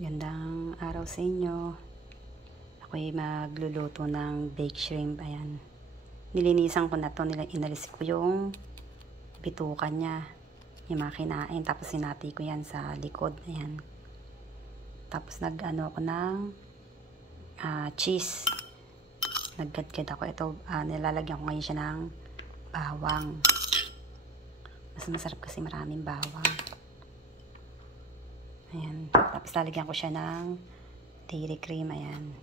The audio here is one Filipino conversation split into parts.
Gandang araw sa inyo. Ako'y magluluto ng baked shrimp. Ayan. Nilinisan ko na to. Inalis ko yung bitukan niya. Yung mga kinain. Tapos sinati ko yan sa likod. Ayan. Tapos nag-ano ako ng cheese. Naggadgad ako. Ito, nilalagyan ko ngayon siya ng bawang. Mas masarap kasi maraming bawang. Ayan. Tapos lalagyan ko siya ng dairy cream. Ayan.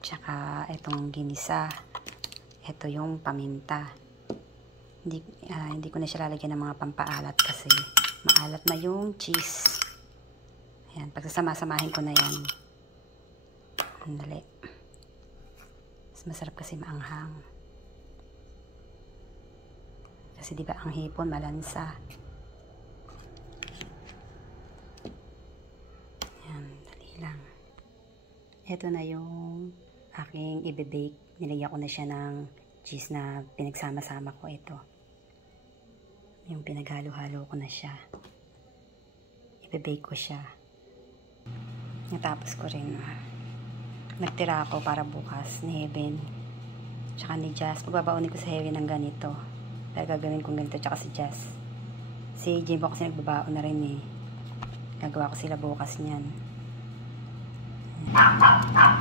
Tsaka itong ginisa. Ito yung paminta. Hindi ko na siya lalagyan ng mga pampaalat kasi maalat na yung cheese. Ayan. Pagsasama-samahin ko na yan. Andali. Mas masarap kasi maanghang. Kasi diba ang hipon malansa. Lang. Ito na yung aking ibe-bake. Nilagyan ko na siya ng cheese na pinagsama-sama ko. Ito. Yung pinaghalo-halo ko na siya. Ibe-bake ko siya. Natapos ko rin. Nagtira ako para bukas ni Heaven. Tsaka ni Jazz. Pagbabaunin ko sa Heaven ng ganito. Pero gagawin kong ganito tsaka si Jazz. Si Jimbo kasi nagbabaon na rin eh. Gagawa ko sila bukas niyan.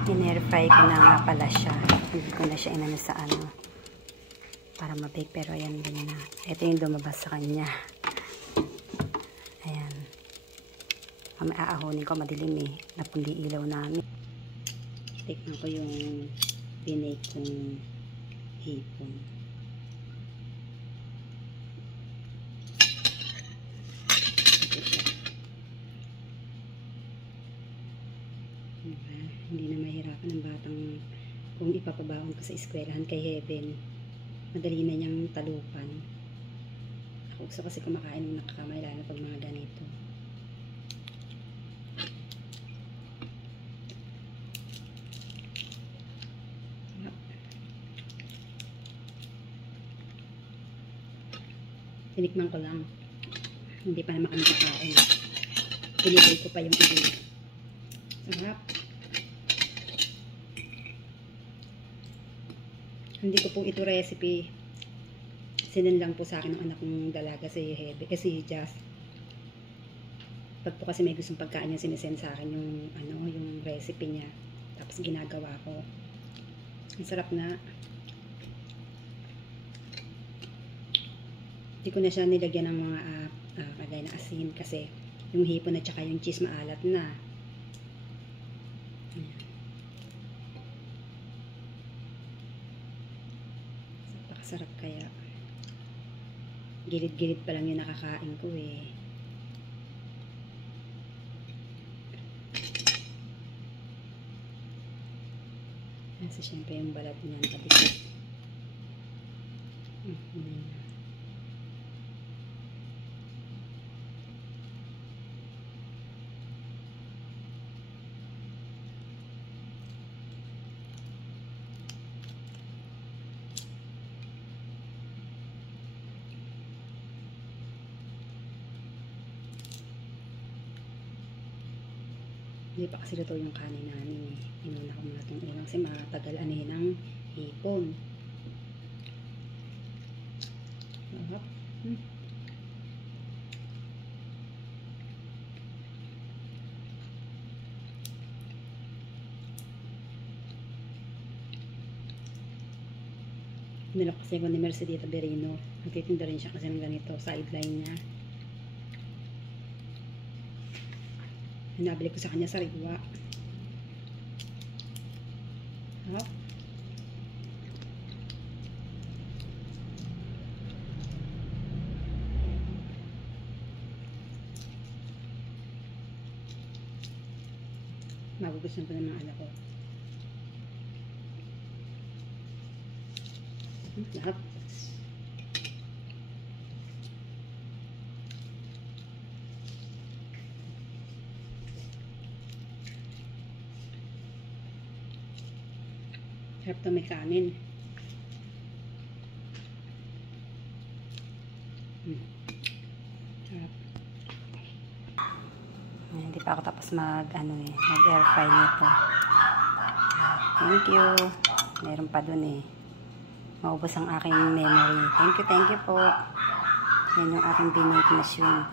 In-airfry ko na nga pala siya. Hindi ko na siya inano sa ano para mabake, pero ayan din na. Ito yung lumabas sa kanya. Ayan. Aahonin ko, madilim eh. Napundi ilaw namin. Tikman ko yung binake kong hipon. Hindi na mahirapan ng batang kung ipapabaon ko sa eskwelahan kay Heaven. Madali na niyang talupan. Ako gusto kasi kumakain ng nakakamay, lalo pag mga ganito. Tinikman ko lang. Hindi pa naman kami kakain. Pinipay ko pa yung iba. Sarap. Hindi ko po ito recipe. Sinan lang po sa akin ng anak kong dalaga si Heaven, si Jazz. Pag po kasi may gustong pagkain niya, sinisend sa akin yung yung recipe niya. Tapos ginagawa ko. Ang sarap na. Hindi ko na siya nilagyan ng mga kagaya na asin kasi yung hipon at saka yung cheese maalat na. Napakasarap kaya. Gilid-gilid pa lang yung nakakain ko eh. Kasi syempre yung balat niyan patikit. Hindi pa kasi luto yung kanin namin eh. Inuna ko muna itong ulang kasi matagal anihin ng hipon. Nilok kasi ako ni Mercedita Berino. Nagtitinda rin siya kasi ng ganito. Sideline niya. Nabili ko sa kanya sa Rigwa. Hop. Magugustuhan ko ng mga anak ko. Lahat. Sarap to may kanin. Sarap. Hindi pa ako tapos mag air fry nito. Thank you. Meron pa dun eh. Maubos ang aking memory. Thank you po. Yan yung aking binake na shrimp.